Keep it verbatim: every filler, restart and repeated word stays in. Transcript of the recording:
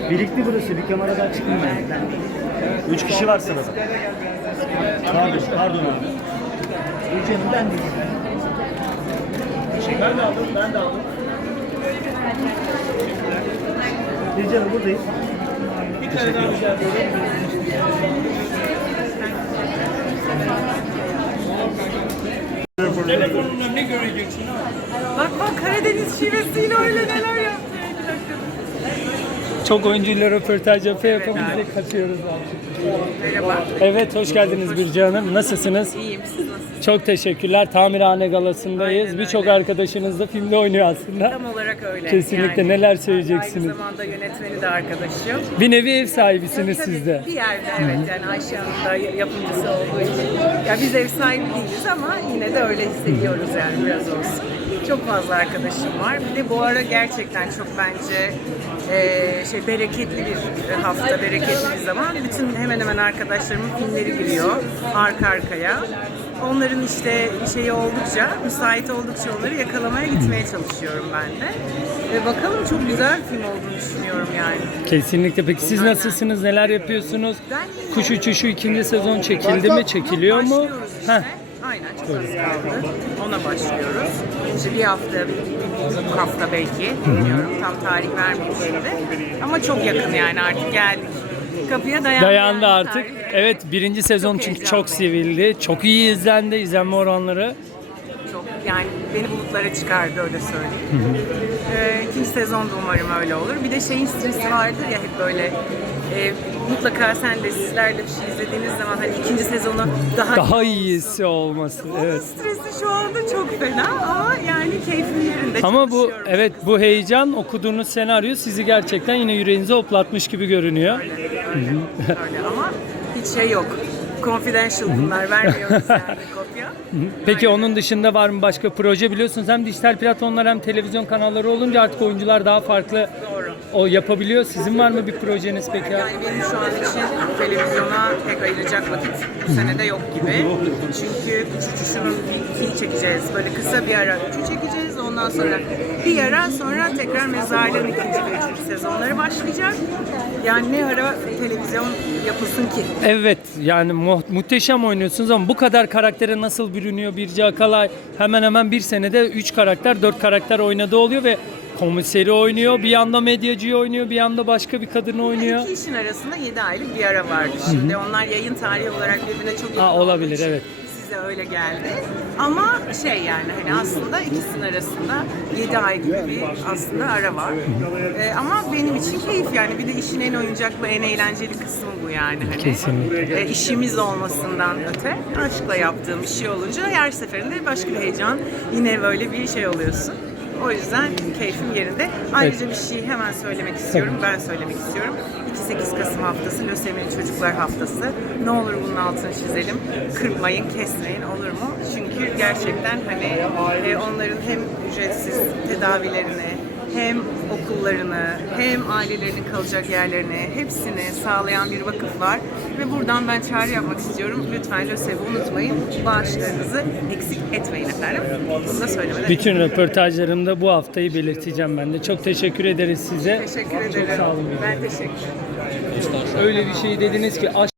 Birlikte burası. Bir kameradan çıkmıyor. Üç kişi var sırada. Pardon, pardon abi. Canım ben de. Ben de aldım, ben de aldım. Bir canım buradayız. Bir tane daha rica ediyorum. Telefonundan ne göreceksin abi? Bak bak Karadeniz şivesiyle öyle neler yaptı. Çok oyuncuyla röportaj yapıyor yapabilir kaçıyoruz abi. Merhaba. Evet hoş geldiniz Birce Hanım. Nasılsınız? İyiyim, siz nasılsınız? Çok teşekkürler. Tamirhane galasındayız. Aynen Birçok öyle. arkadaşınız da filmde oynuyor aslında. Tam olarak öyle. Kesinlikle. Yani, Neler söyleyeceksiniz? Aynı zamanda yönetmeni de arkadaşım. Bir nevi ev sahibisiniz Tabii, siz de. Bir yerde evet yani Ayşe Hanım da yapımcısı olduğu için. Ya biz ev sahibi değiliz ama yine de öyle hissediyoruz yani biraz olsun. Çok fazla arkadaşım var. Bir de bu ara gerçekten çok bence e, şey bereketli bir hafta, bereketli bir zaman. Bütün hemen hemen arkadaşlarımın filmleri giriyor arka arkaya. Onların işte şeyi oldukça, müsait oldukça onları yakalamaya gitmeye çalışıyorum ben de. Ve bakalım çok güzel bir film olduğunu düşünüyorum yani. Kesinlikle. Peki siz Aynen. nasılsınız? Neler yapıyorsunuz? Ben- Kuş Uçuşu ikinci sezon çekildi mi? Çekiliyor mu? Başlıyoruz işte. Heh. Aynen çok az kaldı. Ona başlıyoruz. İşte bir hafta, bir, bir buçuk hafta belki. Bilmiyorum. Tam tarih vermeyeyim şimdi. Ama çok yakın yani artık geldik. Kapıya dayandı. Dayandı yani artık. tarih. Evet birinci sezon Çok çünkü heyecanlı. çok sevildi. Çok iyi izlendi izlenme oranları. Çok yani beni bulutlara çıkardı öyle söyleyeyim. Ee, ikinci sezon da umarım öyle olur. Bir de şeyin stresi vardır ya hep böyle e, mutlaka sen de sizler de bir şey izlediğiniz zaman hani ikinci sezonu daha, Daha iyi olsun. iyisi olması. Onun Evet. stresi şu anda çok fena ama yani keyfim yerinde Ama bu çalışıyorum. evet bu heyecan okuduğunuz senaryo sizi gerçekten yine yüreğinize hoplatmış gibi görünüyor. Öyle, öyle, öyle ama hiç şey yok. Confidential bunlar vermiyoruz yani kopya. Peki onun dışında var mı başka proje? Biliyorsunuz hem dijital platformlar hem televizyon kanalları olunca artık oyuncular daha farklı Doğru. o yapabiliyor. Sizin var mı bir projeniz peki? Yani benim şu an için televizyona pek ayıracak vakit bu senede yok gibi. Çünkü Kuş Uçuşu'nun ikiyi çekeceğiz. Böyle kısa bir ara üçü çekeceğiz. Ondan sonra bir ara sonra tekrar Mezarlığın ikinci ve üçüncü sezonları başlayacak. Yani ne ara televizyon yapılsın ki? Evet yani mu- muhteşem oynuyorsunuz ama bu kadar karaktere nasıl bürünüyor Birce Akalay? Hemen hemen bir senede üç karakter dört karakter oynadığı oluyor ve komiseri oynuyor, bir yanda medyacıyı oynuyor, bir yanda başka bir kadını oynuyor. İki işin arasında yedi aylık bir ara vardı. Şimdi onlar yayın tarihi olarak birbirine çok yakın Ha, olduğu olabilir, için evet. size öyle geldi. Ama şey yani hani aslında ikisinin arasında yedi ay gibi bir aslında ara var. Ee, ama benim için keyif yani. Bir de işin en oyuncaklı, en eğlenceli kısmı bu yani. Hani. Kesinlikle. Ee, işimiz olmasından öte aşkla yaptığım bir şey olunca her seferinde başka bir heyecan. Yine böyle bir şey oluyorsun. O yüzden keyfim yerinde. Ayrıca bir şey hemen söylemek istiyorum. Ben söylemek istiyorum. iki sekiz Kasım haftası Lösemili Çocuklar Haftası. Ne olur bunun altını çizelim. Kırpmayın, kesmeyin olur mu? Çünkü gerçekten hani e, onların hem ücretsiz tedavilerini, hem okullarını, hem ailelerinin kalacak yerlerini, hepsini sağlayan bir vakıf var. Ve buradan ben çağrı yapmak istiyorum. Lütfen LÖSEV'i unutmayın. Bağışlarınızı eksik etmeyin efendim. Bunu da söylemeden. Bütün röportajlarımda bu haftayı belirteceğim ben de. Çok teşekkür ederiz size. Teşekkür ederim. Çok sağ olun. Ben teşekkür ederim. Öyle bir şey dediniz ki aşk